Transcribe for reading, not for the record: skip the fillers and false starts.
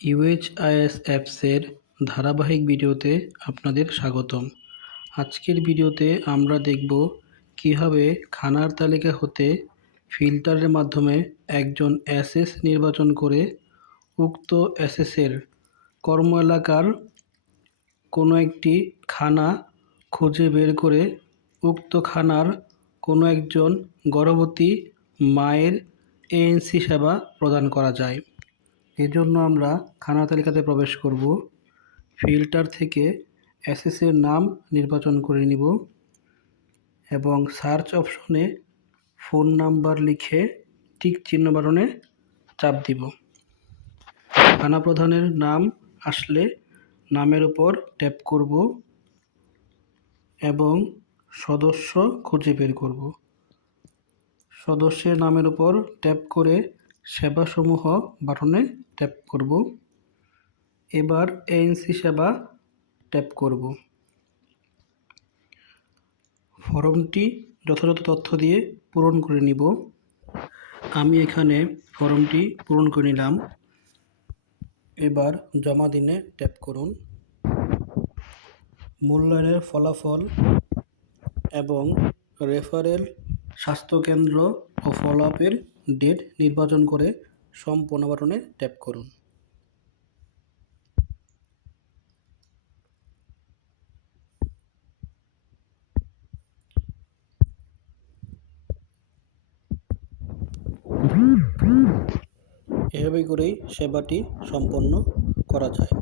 ইউএইচআইএস অ্যাপসের ধারাবাহিক ভিডিওতে আপনাদের স্বাগতম। আজকের ভিডিওতে আমরা দেখব কিভাবে খানার তালিকা হতে ফিল্টারের মাধ্যমে একজন অ্যাসেস নির্বাচন করে উক্ত অ্যাসেসের কর্ম এলাকার কোনো একটি খানা খুঁজে বের করে উক্ত খানার কোনো একজন গর্ভবতী মায়ের এএনসি সেবা প্রদান করা যায়। এজন্য আমরা খানা তালিকাতে প্রবেশ করব। ফিল্টার থেকে অ্যাসেসের নাম নির্বাচন করে নিব এবং সার্চ অপশনে ফোন নাম্বার লিখে টিক চিহ্ন বাটনে চাপ দিব। খানা প্রধানের নাম আসলে নামের উপর ট্যাপ করব এবং সদস্য খুঁজে বের করব। সদস্যের নামের উপর ট্যাপ করে সেবাসমূহ বাটনে ট্যাপ করব। এবার এএনসি সেবা ট্যাপ করব। ফর্মটি যথাযথ তথ্য দিয়ে পূরণ করে নিব। আমি এখানে ফর্মটি পূরণ করে নিলাম। এবার জমা দিনে ট্যাপ করুন। মূল্যায়নের ফলাফল এবং রেফারেল স্বাস্থ্যকেন্দ্র ও ফলো আপের ডেট নির্বাচন করে সম্পূর্ণ বাটনে ট্যাপ করুন। এভাবে করেই সেবাটি সম্পন্ন করা যায়।